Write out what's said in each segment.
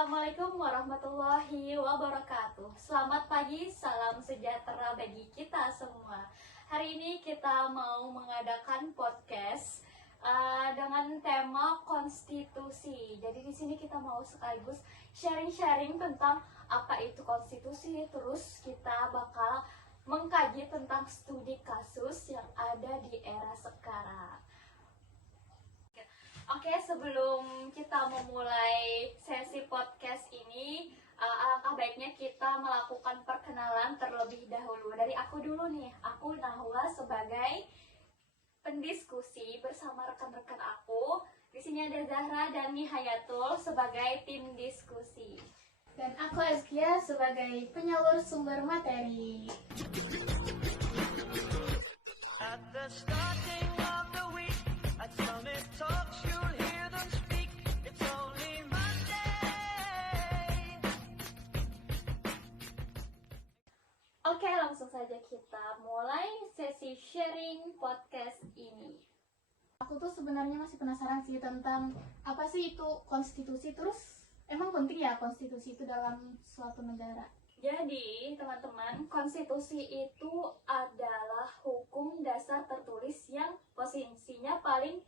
Assalamualaikum warahmatullahi wabarakatuh. Selamat pagi, salam sejahtera bagi kita semua. Hari ini kita mau mengadakan podcast dengan tema konstitusi. Jadi di sini kita mau sekaligus sharing-sharing tentang apa itu konstitusi. Terus kita bakal mengkaji tentang studi kasus yang ada di era sekarang. Oke, sebelum kita memulai sesi podcast ini, alangkah baiknya kita melakukan perkenalan terlebih dahulu. Dari aku dulu nih, aku Nahwa sebagai pendiskusi bersama rekan-rekan aku. Di sini ada Zahra dan Nihayatul sebagai tim diskusi. Dan aku Azkia sebagai penyalur sumber materi. At the starting of the week, at Summit Talks, you'll hear them speak. It's only Monday. Oke, langsung saja kita mulai sesi sharing podcast ini. Aku tuh sebenarnya masih penasaran sih tentang apa sih itu konstitusi, terus emang penting ya konstitusi itu dalam suatu negara? Jadi, teman-teman, konstitusi itu adalah hukum dasar tertulis yang posisinya paling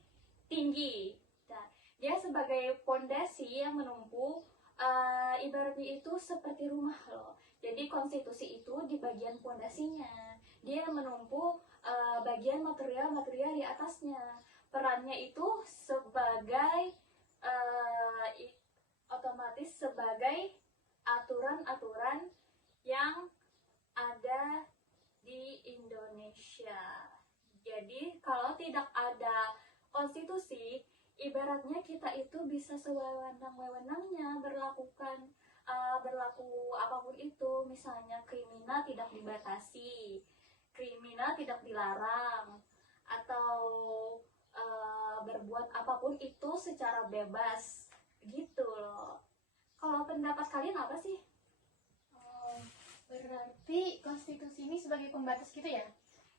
tinggi. Nah, dia sebagai pondasi yang menumpu, ibaratnya itu seperti rumah loh. Jadi, konstitusi itu di bagian pondasinya. Dia menumpu bagian material-material di atasnya. Perannya itu sebagai otomatis sebagai aturan-aturan yang ada di Indonesia. Jadi kalau tidak ada konstitusi, ibaratnya kita itu bisa sewewenang-wewenangnya berlaku apapun itu. Misalnya kriminal tidak dibatasi, kriminal tidak dilarang, atau berbuat apapun itu secara bebas gitu loh. Kalau pendapat kalian apa sih? Berarti konstitusi ini sebagai pembatas gitu ya?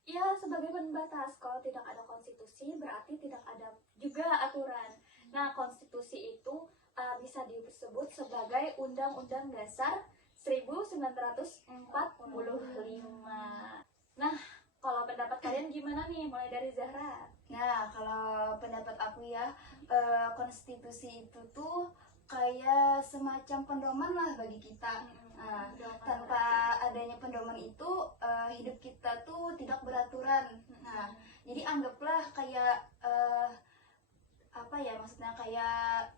Ya, sebagai pembatas. Kalau tidak ada konstitusi, berarti tidak ada juga aturan. Nah, konstitusi itu bisa disebut sebagai Undang-Undang Dasar 1945. Nah, kalau pendapat kalian gimana nih? Mulai dari Zahra. Nah, kalau pendapat aku ya, konstitusi itu tuh kayak semacam pedoman lah bagi kita. Nah, tanpa adanya pedoman itu, hidup kita tuh tidak beraturan. Nah, jadi anggaplah kayak apa ya, maksudnya kayak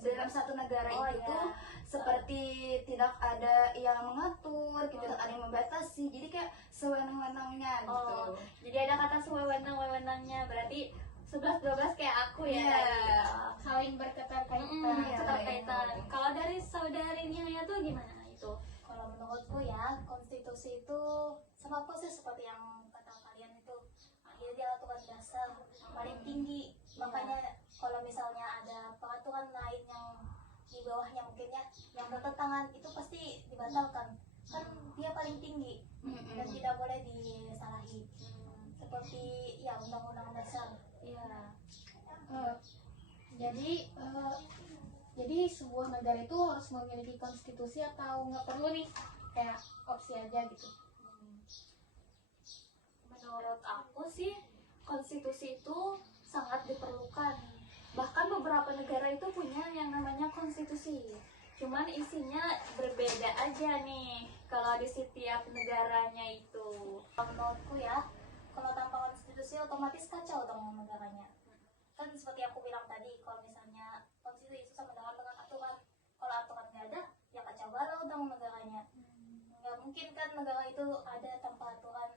dalam satu negara itu tuh seperti tidak ada yang mengatur, tidak ada yang membatasi. Jadi kayak sewenang-wenangnya gitu. Jadi ada kata sewewenang-wewenangnya, berarti 11-12 kayak aku ya. Iya. Saling berketerkaitan. Keterkaitan. Kalau dari saudari Nia tuh gimana itu? Kalau menurutku ya, konstitusi itu sama persis seperti yang kata kalian itu. Akhirnya dia aturan dasar yang paling tinggi. Makanya kalau misalnya ada peraturan lain yang di bawahnya mungkinnya yang bertentangan, itu pasti dibatalkan. Kan dia paling tinggi dan tidak boleh disalahi. Seperti ya undang-undang dasar. Iya. Jadi sebuah negara itu harus memiliki konstitusi atau nggak perlu nih, kayak opsi aja gitu? Menurut aku sih konstitusi itu sangat diperlukan. Bahkan beberapa negara itu punya yang namanya konstitusi. Cuman isinya berbeda aja nih kalau di setiap negaranya itu. Menurutku ya, kalau tanpa konstitusi otomatis kacau dong negaranya. Kan seperti yang aku bilang tadi, kalau misalnya konstitusi itu sama dengan aturan. Kalau aturan nggak ada, ya kacau balau dong negaranya. Nggak mungkin kan negara itu ada tanpa aturan.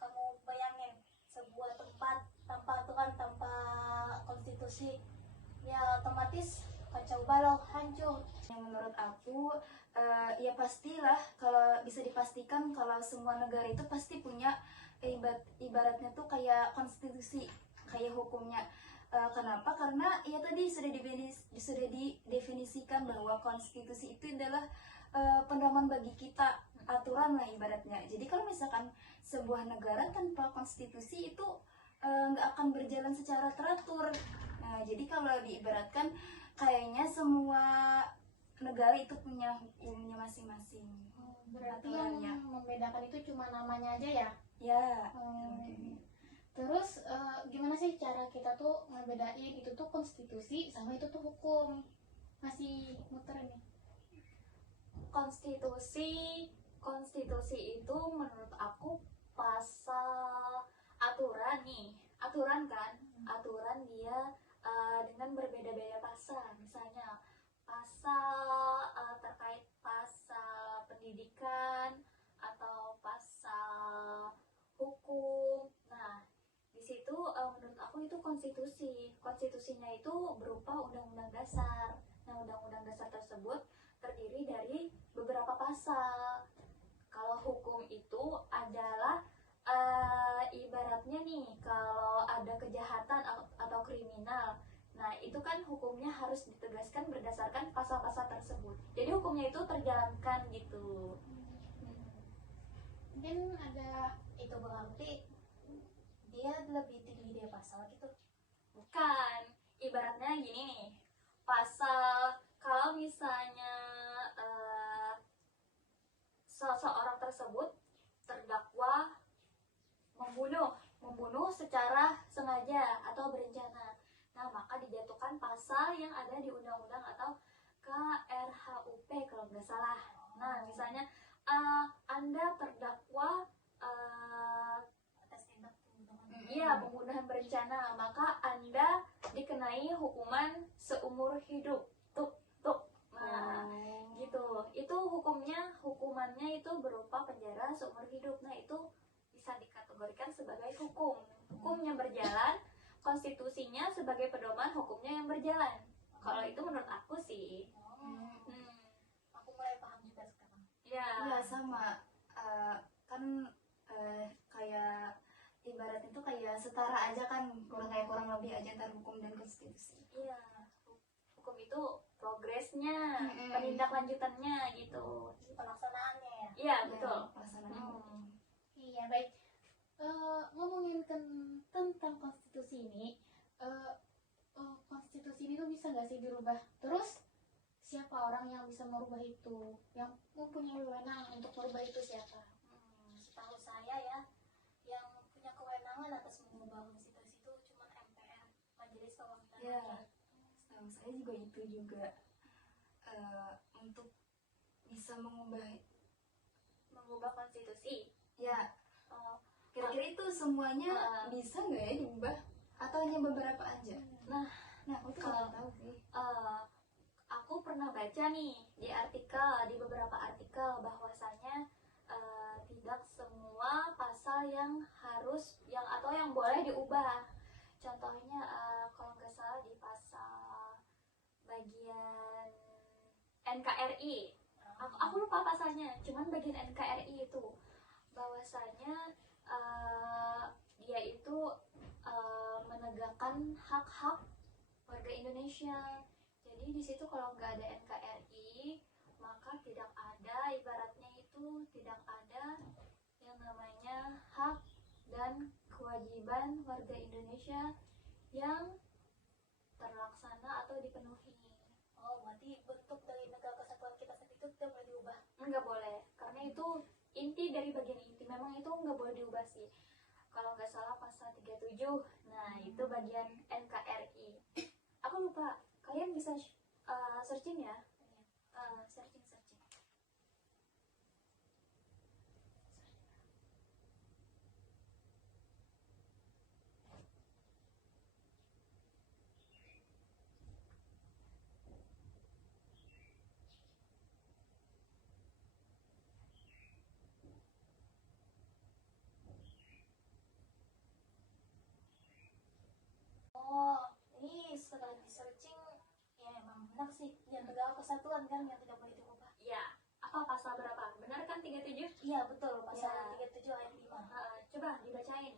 Kamu bayangin sebuah tempat tanpa aturan, tanpa konstitusi, ya otomatis kacau balau, hancur. Yang menurut aku, ya pastilah, kalau bisa dipastikan kalau semua negara itu pasti punya ibaratnya tuh kayak konstitusi, kayak hukumnya. Kenapa? Karena ya tadi sudah didefinisikan bahwa konstitusi itu adalah pedoman bagi kita, aturan lah ibaratnya. Jadi kalau misalkan sebuah negara tanpa konstitusi itu nggak akan berjalan secara teratur. Nah, jadi kalau diibaratkan kayaknya semua negara itu punya hukumnya masing-masing. Berarti yang aturannya. membedakan itu cuma namanya aja ya. Ya. Terus gimana sih cara kita tuh ngebedain itu tuh konstitusi sama itu tuh hukum? Masih muter nih. Konstitusi itu menurut aku pasal aturan nih, aturan kan, aturan dia dengan berbeda-beda pasal, misalnya pasal terkait pasal pendidikan atau pasal hukum. Nah, di situ menurut aku itu konstitusinya itu berupa undang-undang dasar. Nah, undang-undang dasar tersebut terdiri dari beberapa pasal. Kalau hukum itu adalah ibaratnya nih, kalau ada kejahatan atau kriminal, nah itu kan hukumnya harus ditegaskan berdasarkan pasal-pasal tersebut. Jadi hukumnya itu terjalankan gitu. Mungkin ada Itu berarti dia lebih tinggi dari pasal gitu. Bukan, ibaratnya gini nih, pasal kalau misalnya seseorang tersebut terdakwa membunuh secara sengaja atau berencana, nah maka dijatuhkan pasal yang ada di undang-undang atau KRHUP kalau nggak salah. Nah, misalnya Anda terdakwa Atas tindak pembunuhan. iya pembunuhan berencana, maka Anda dikenai hukuman seumur hidup. Nah, gitu. Itu hukumannya itu berupa penjara seumur hidup. Nah, itu bisa dikategorikan sebagai hukum yang berjalan, konstitusinya sebagai pedoman hukumnya yang berjalan. Kalau itu menurut aku sih. Aku mulai paham juga sekarang. Ya. Iya sama. Kan kayak ibarat itu kayak setara aja kan, kurang lebih aja antara hukum dan konstitusi. Iya. Hukum itu progresnya, Mm-mm. penindaklanjutannya gitu. Pelaksanaannya ya. Iya, betul. Pelaksanaan. iya baik. Ngomongin tentang konstitusi ini, konstitusi ini tuh bisa nggak sih dirubah? Terus siapa orang yang bisa merubah itu? Yang mempunyai wewenang untuk merubah itu siapa? Setahu saya ya, yang punya kewenangan atas mengubah konstitusi itu cuma MPR, Majelis Perwakilan Ya, Rakyat. setahu saya juga itu juga untuk bisa Mengubah konstitusi. ya, Oh, kira-kira itu semuanya bisa nggak ya diubah atau hanya beberapa aja? Nah, Aku tuh kalau- nggak tahu sih. aku pernah baca nih di beberapa artikel bahwasanya tidak semua pasal yang boleh diubah. Contohnya kalau nggak salah di pasal bagian NKRI, aku lupa pasalnya, cuman bagian NKRI itu bahwasanya dia itu menegakkan hak-hak warga Indonesia. Jadi di situ kalau nggak ada NKRI, maka tidak ada, ibaratnya itu tidak ada yang namanya hak dan kewajiban warga Indonesia yang terlaksana atau dipenuhi. Oh, berarti bentuk dari negara kesatuan kita saat itu tidak boleh diubah. Nggak boleh, karena itu inti dari bagian inti, memang itu nggak boleh diubah sih. Kalau nggak salah pasal 37, nah itu bagian NKRI. Aku lupa, kalian bisa searching ya. Searching. Oh, ini setelah di searching ya emang benar sih, yang negara kesatuan kan yang tidak boleh diubah. Ya, apa pasal berapa? Benar kan 37? Iya betul, pasal Ya. 37 ayat 5. Coba dibacain.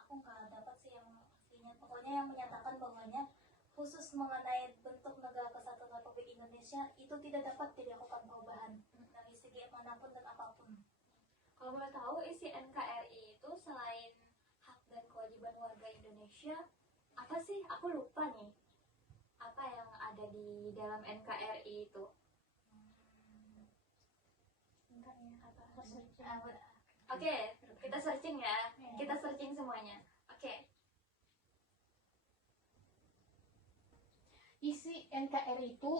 Aku nggak dapat sih yang aslinya. Pokoknya yang menyatakan bahwanya khusus mengenai bentuk negara kesatuan Republik Indonesia itu tidak dapat dilakukan perubahan dari segi manapun dan apapun. Kalau boleh tahu isi NKRI itu selain hak dan kewajiban warga Indonesia, apa sih? Aku lupa nih. Apa yang ada ada di dalam NKRI itu. Bentar ya, apa harus searching? Oke, kita searching ya. Iya. Kita searching semuanya. Oke. Isi NKRI itu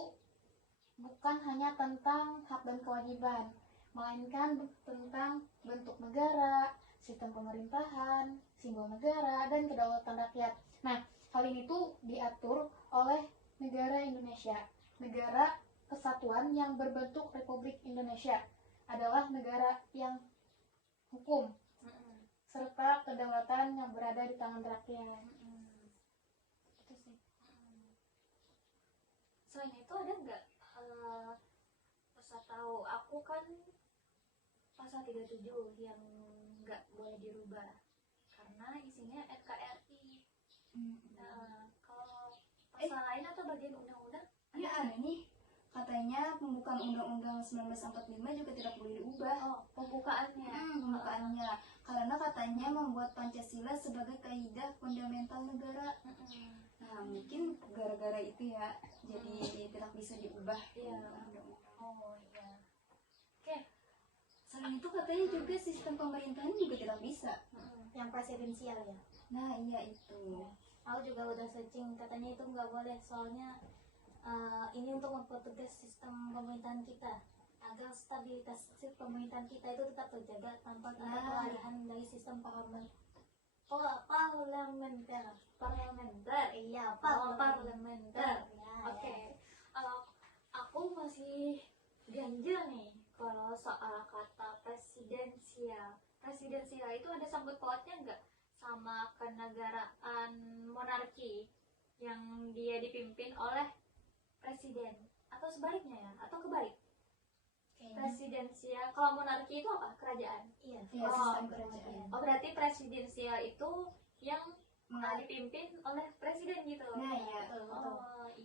bukan hanya tentang hak dan kewajiban, melainkan tentang bentuk negara, sistem pemerintahan, simbol negara, dan kedaulatan rakyat. Nah, hal ini tuh diatur oleh negara Indonesia. Negara kesatuan yang berbentuk Republik Indonesia adalah negara yang hukum, serta kedaulatan yang berada di tangan rakyat. Itu sih. Selain itu ada nggak pasal tahu aku kan pasal 37 yang nggak boleh dirubah karena isinya NKRI. Kalau pasal lain atau bagian undang-undang Ya ada nih, katanya pembukaan Undang-Undang 1945 juga tidak boleh diubah. pembukaannya. Pembukaannya karena katanya membuat Pancasila sebagai kaidah fundamental negara. Nah, mungkin gara-gara itu ya, jadi tidak bisa diubah. Iya. Undang-undang. Oh iya. Oke. Selain itu katanya juga sistem pemerintahan juga tidak bisa. Yang presidensial ya. Nah, iya itu. Aku juga udah searching, katanya itu nggak boleh, soalnya ini untuk mempertegas sistem pemerintahan kita agar stabilitas sistem pemerintahan kita itu tetap terjaga tanpa ada peralihan dari sistem parlementer. Iya, Parlementer. Ya, Oke. ya. Aku masih ganjil nih kalau soal kata presidensial. Presidensial itu ada sangkut pautnya nggak sama kenegaraan monarki yang dia dipimpin oleh presiden atau sebaliknya ya atau kebalik? Presidensial kalau monarki itu apa? Kerajaan. Iya, Iya, Oh, sistem kerajaan. Oh berarti presidensial itu yang Mengalir. dipimpin oleh presiden gitu. Nah, iya. Oh, iya.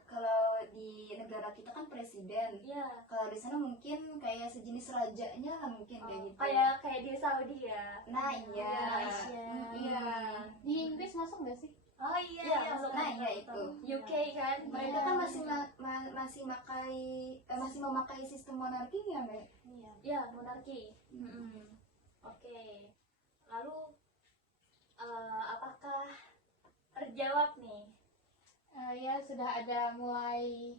Kalau di negara kita kan presiden. Iya. Kalau di sana mungkin kayak sejenis rajanya lah mungkin kayak gitu. Kayak di Saudi ya. Nah, iya. Malaysia. Iya. Di Inggris masuk nggak sih? Oh iya, Iya, iya. masuk. Nah, iya itu. UK kan Mereka kan masih memakai sistem monarki ya, Mbak? Iya. ya monarki. Oke. Lalu apakah terjawab nih? Ya sudah ada mulai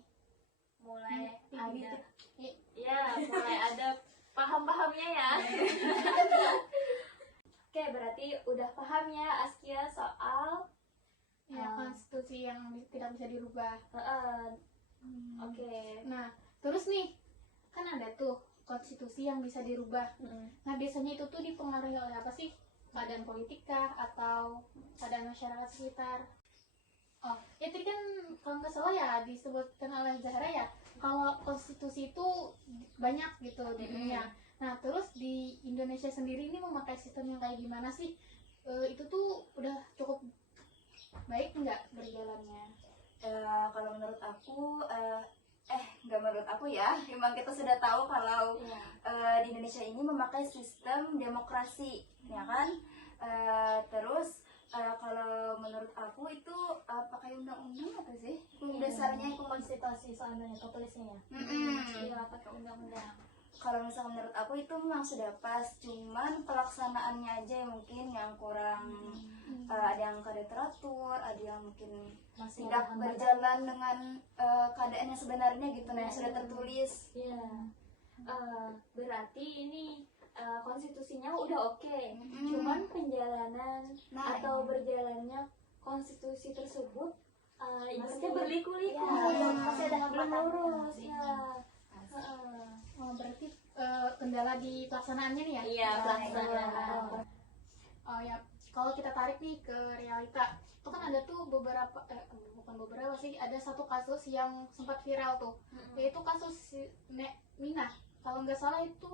Ada. I- Ya, mulai ada paham-pahamnya ya. Oke, berarti udah paham ya Askia soal ya konstitusi yang tidak bisa dirubah. Oke. Nah, terus nih kan ada tuh konstitusi yang bisa dirubah. Nah, biasanya itu tuh dipengaruhi oleh apa sih? Keadaan politik kah atau keadaan masyarakat sekitar? Oh, ya tadi kan kalau nggak salah ya disebutkan oleh Zahra ya, kalau konstitusi itu banyak gitu di dunia. Nah, terus di Indonesia sendiri ini memakai sistem yang kayak gimana sih? Itu tuh udah cukup baik nggak berjalannya? Kalau menurut aku nggak menurut aku ya, memang kita sudah tahu kalau di Indonesia ini memakai sistem demokrasi, ya kan? Terus kalau menurut aku itu pakai undang-undang apa sih? Hukum dasarnya hukum Konstitusi soalnya tertulisnya ya. Iya, pakai undang-undang. Kalau misalnya menurut aku itu memang sudah pas, cuman pelaksanaannya aja yang mungkin yang kurang, ada yang kada teratur, ada yang mungkin Masih tidak ada hambatan. berjalan dengan keadaan yang sebenarnya gitu, nah yang sudah tertulis. Iya. Berarti ini konstitusinya udah oke. Cuman penjalanan Nah, atau berjalannya konstitusi tersebut ibaratnya Masih- berliku-liku. Iya, masih ada belum hambatan. lurus. Iya. Oh, berarti kendala di pelaksanaannya nih ya? Iya, Nah, pelaksanaan. Oh ya, kalau kita tarik nih ke realita, itu kan ada tuh beberapa, bukan beberapa sih, ada satu kasus yang sempat viral tuh, yaitu kasus si Nek Mina. Kalau nggak salah itu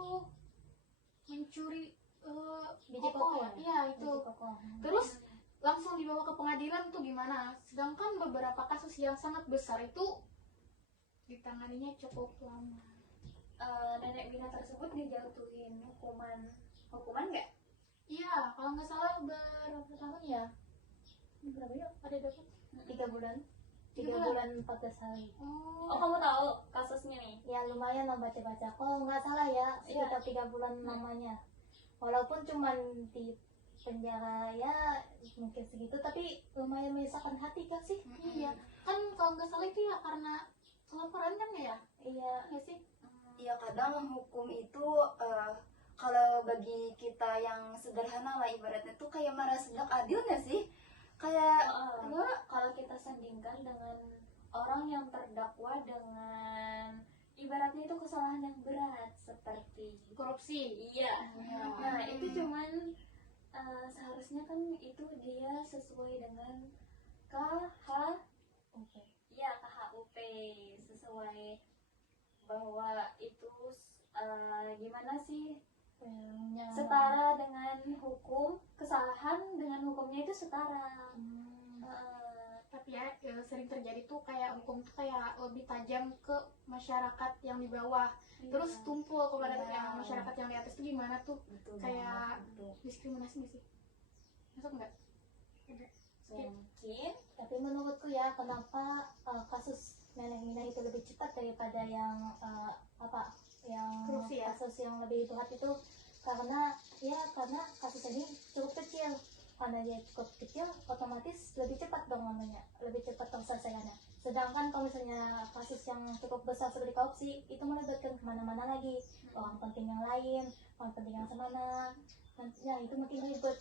mencuri Biji kokoh koko ya? ya? Iya itu. Biji koko. Terus langsung dibawa ke pengadilan tuh gimana? Sedangkan beberapa kasus yang sangat besar itu ditanganinya cukup lama. Nenek Mina tersebut dijatuhin hukuman nggak? Iya, kalau nggak salah berapa tahun ya? Berapa ya? Ada dapat? 3 bulan. 3 bulan 14 hari. Oh, kamu tahu kasusnya nih? Ya lumayan lah baca-baca. Kalau nggak salah ya sekitar 3 bulan lamanya. Walaupun cuman di penjara ya mungkin segitu, tapi lumayan menyesakkan hati kan sih. Iya, kan kalau nggak salah itu ya karena kelaparan kan ya? Iya. Nggak sih? Iya, kadang hukum itu kalau bagi kita yang sederhana lah ibaratnya tuh kayak merasa tidak adil nggak sih? Kayak Kalau kita sandingkan dengan orang yang terdakwa dengan ibaratnya itu kesalahan yang berat seperti Korupsi. iya. Nah, itu cuman seharusnya kan itu dia sesuai dengan KHUP. Iya, KHUP sesuai bahwa itu gimana sih? Setara dengan hukum, kesalahan dengan hukumnya itu setara. Tapi ya sering terjadi tuh kayak hukum tuh kayak lebih tajam ke masyarakat yang di bawah, terus tumpul kepada yang masyarakat yang di atas tuh gimana tuh? betul Kayak banget, betul. diskriminasi nggak sih? Masuk nggak? Mungkin Tapi menurutku ya kenapa kasus Nenek Mina itu lebih cepat daripada yang yang Korupsi ya? kasus yang lebih berat itu karena kasus ini cukup kecil. Karena dia cukup kecil, otomatis lebih cepat dong namanya, lebih cepat terselesaikannya. Sedangkan kalau misalnya kasus yang cukup besar seperti korupsi, itu melibatkan kemana-mana lagi, orang penting yang lain, orang penting yang semana, nantinya itu makin ribet.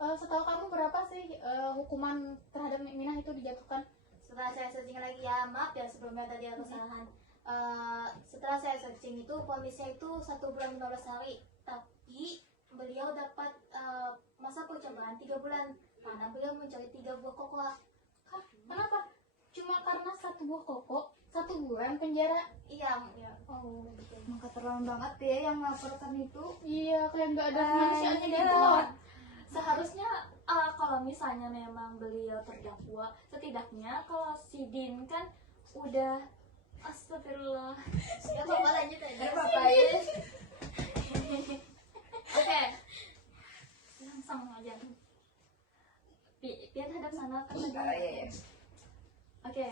Setahu kamu berapa sih hukuman terhadap Minah itu dijatuhkan? Setelah saya searching lagi ya, maaf ya sebelumnya tadi ada kesalahan. Setelah saya searching itu vonisnya itu 1 bulan 15 hari, tapi beliau dapat masa percobaan 3 bulan karena beliau mencari 3 buah kokoa. Kenapa? Cuma karena 1 buah kokok 1 bulan penjara? Iya. Oh, Maka terlalu banget ya yang melaporkan itu. iya, kayak nggak ada kemanusiaannya gitu loh. seharusnya kalau misalnya memang beliau terdakwa, setidaknya kalau si Din kan udah astagfirullah. Ya coba lanjut aja. Bapak ya. Oke, langsung aja. Biar hadap sana kan tadi. Oke.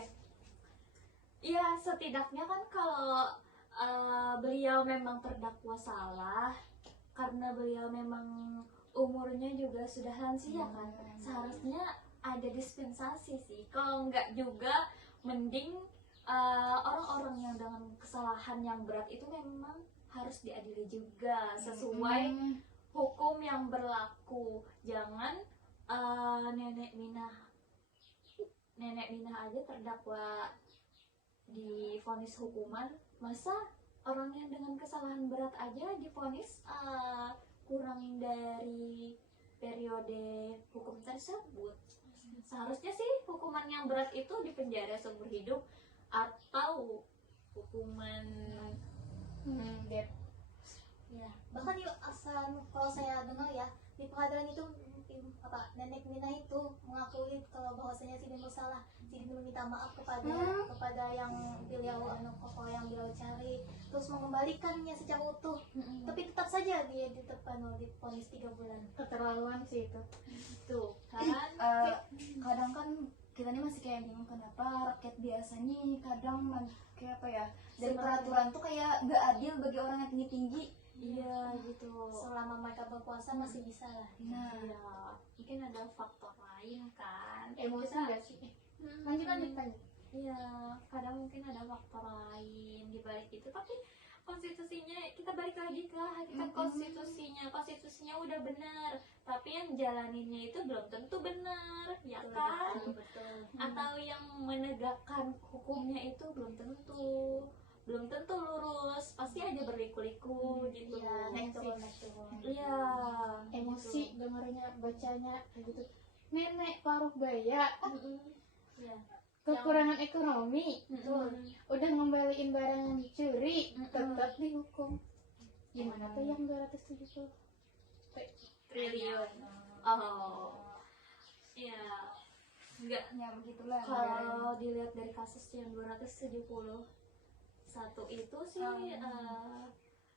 Iya, setidaknya kan kalau beliau memang terdakwa salah, karena beliau memang umurnya juga sudah lansia kan, seharusnya ada dispensasi sih. Kalau enggak juga, mending orang-orang yang dengan kesalahan yang berat itu memang harus diadili juga sesuai hukum yang berlaku. Jangan Nenek Minah aja terdakwa divonis hukuman, masa orang yang dengan kesalahan berat aja divonis kurang dari periode hukum tersebut. Seharusnya sih hukuman yang berat itu dipenjara seumur hidup atau hukuman Dead. Ya, bahkan di asal kalau saya dengar ya di pengadilan itu Nenek Mina itu mengakui kalau bahwasanya Sidin bersalah. Sidin meminta maaf kepada yang beliau kokoh yang beliau cari, terus mengembalikannya secara utuh. Tapi tetap saja dia divonis 3 bulan. Keterlaluan sih itu. tuh kan. Kadang kan kita ini masih kayak bingung kenapa rakyat biasa nih kadang kayak apa ya, dari peraturan tuh kayak gak adil bagi orang yang tinggi-tinggi. Iya gitu. Selama mereka berpuasa masih bisa lah. Nah, Iya, mungkin ada faktor lain kan. Emosi Kita- nggak sih? Lanjut. Iya, kadang mungkin ada faktor lain di balik itu, tapi konstitusinya kita balik lagi ke hakikat konstitusinya udah benar, tapi yang jalaninnya itu belum tentu benar, ya kan? Betul. Atau yang menegakkan hukumnya itu belum tentu lurus, pasti aja berliku-liku gitu. Iya, naik turun. Iya, Emosi dengarnya, bacanya kayak gitu. Nenek paruh baya, Iya. kekurangan ekonomi, Betul. udah ngembaliin barang yang dicuri, Mm-mm. tetap dihukum. Gimana tuh yang 270? Triliun. Oh. Iya. Enggak. ya begitulah. Kalau dilihat dari kasus yang 271 itu sih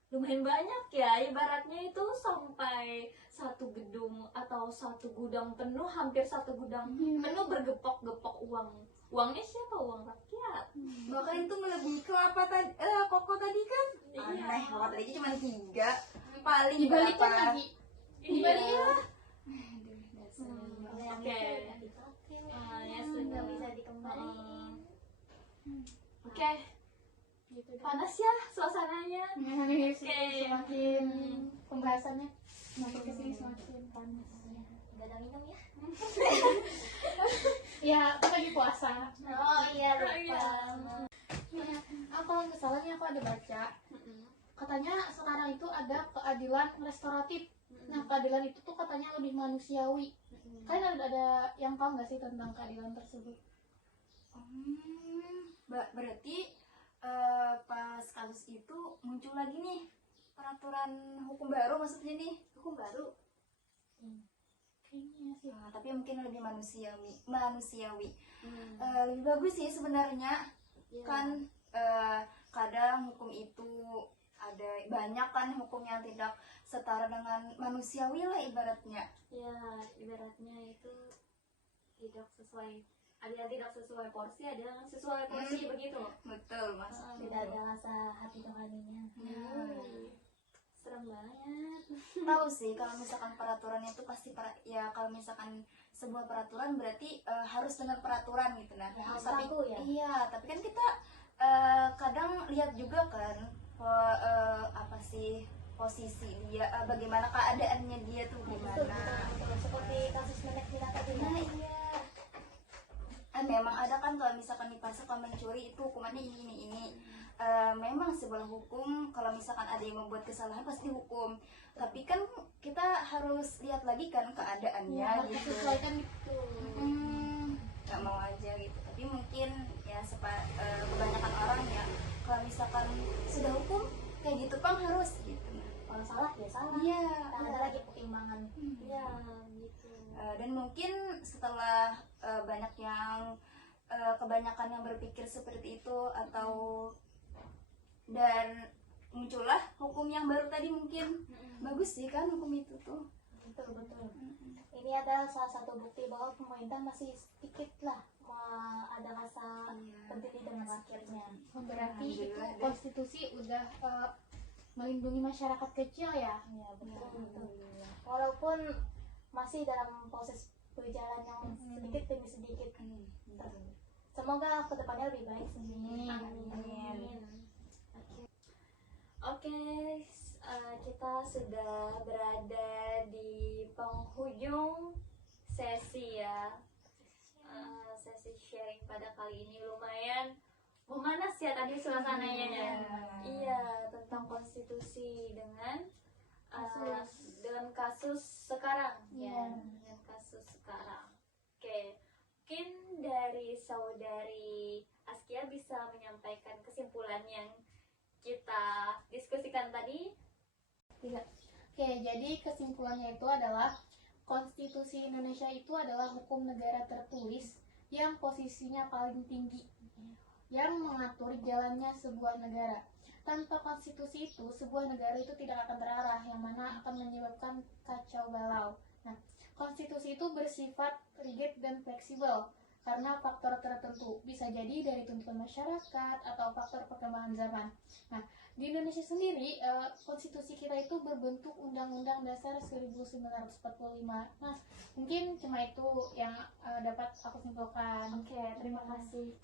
lumayan banyak ya, ibaratnya itu sampai satu gedung atau satu gudang penuh, hampir satu gudang penuh bergepok-gepok uang Uangnya siapa? Uang rakyat. Bahkan itu melebihi kelapa tadi, koko tadi kan. Aneh, kelapa tadi cuma 3. Paling Dibalikan berapa? lagi. Dibalik ya. Aduh, dasar. Ada yang Oke. itu nggak dipakai, Ya nggak sudah. bisa dikembaliin. Oke, Gitu deh. panas ya suasananya. Nih, Oke. semakin pembahasannya semakin kesini semakin panas. Nggak ada minum ya? Ya, kan lagi puasa. Oh iya Oh, iya. lupa. Ya, kalau nggak salah nih aku ada baca. Katanya sekarang itu ada keadilan restoratif. Nah, keadilan itu tuh katanya lebih manusiawi. Kalian ada yang tahu nggak sih tentang keadilan tersebut? Berarti pas kasus itu muncul lagi nih peraturan hukum baru, maksudnya nih hukum baru. Kayaknya sih. Tapi mungkin lebih manusiawi. Lebih bagus sih sebenarnya. Kan kadang hukum itu ada banyak kan hukum yang tidak setara dengan manusiawi lah ibaratnya. Ya, ibaratnya itu tidak sesuai. Ada yang tidak sesuai porsi, ada yang sesuai porsi begitu. Betul, Mas. Tidak ada rasa hati nuraninya. Serem banget. Tahu sih kalau misalkan peraturan itu pasti ya kalau misalkan sebuah peraturan berarti harus dengan peraturan gitu nah. Ya, harus Tapi tahu ya. iya, tapi kan kita kadang lihat juga kan apa sih posisi dia, bagaimana keadaannya dia tuh Betul, gimana. betul. Seperti kasus nenek kita tadi. Nah, iya. Memang ada kan kalau misalkan di pasar kalau mencuri itu hukumannya ini. Memang sebuah hukum kalau misalkan ada yang membuat kesalahan pasti hukum. Tapi kan kita harus lihat lagi kan keadaannya Ya, harus gitu. disesuaikan gitu. Gak mau aja gitu. Tapi mungkin ya kebanyakan orang ya kalau misalkan sudah hukum kayak gitu kan harus gitu. Kalau salah ya salah. Iya. Tak ada lagi pertimbangan. Ya, gitu. Dan mungkin setelah banyak yang kebanyakan yang berpikir seperti itu atau dan muncullah hukum yang baru tadi mungkin bagus sih kan hukum itu tuh. Betul, betul. Ini adalah salah satu bukti bahwa pemerintah masih sedikit lah ada rasa Iya. peduli dengan rakyatnya. Berarti itu Alhamdulillah deh. konstitusi udah melindungi masyarakat kecil ya. Ya, betul, betul. Walaupun masih dalam proses berjalan yang sedikit demi sedikit. Betul. Semoga kedepannya lebih baik sih. Amin. Oke, kita sudah berada di penghujung sesi ya. Sesi sharing pada kali ini lumayan memanas ya tadi suasananya ya. Iya, tentang konstitusi dengan kasus sekarang. Iya. Dengan kasus sekarang. Oke, mungkin dari saudari Askia bisa menyampaikan kesimpulan yang kita diskusikan tadi. Oke, jadi kesimpulannya itu adalah konstitusi Indonesia itu adalah hukum negara tertulis yang posisinya paling tinggi yang mengatur jalannya sebuah negara. Tanpa konstitusi itu, sebuah negara itu tidak akan terarah, yang mana akan menyebabkan kacau balau. Nah, konstitusi itu bersifat rigid dan fleksibel karena faktor tertentu, bisa jadi dari tuntutan masyarakat atau faktor perkembangan zaman. Nah, di Indonesia sendiri, konstitusi kita itu berbentuk Undang-Undang Dasar 1945. Nah, mungkin cuma itu yang dapat aku simpulkan. Oke, terima kasih.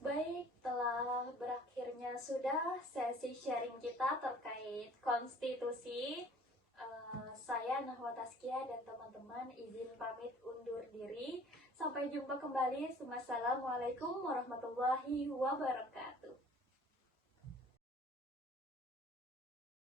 Baik, telah berakhirnya sudah sesi sharing kita terkait konstitusi. Saya Nahwa Taskia dan teman-teman izin pamit undur diri. Sampai jumpa kembali. Wassalamualaikum warahmatullahi wabarakatuh.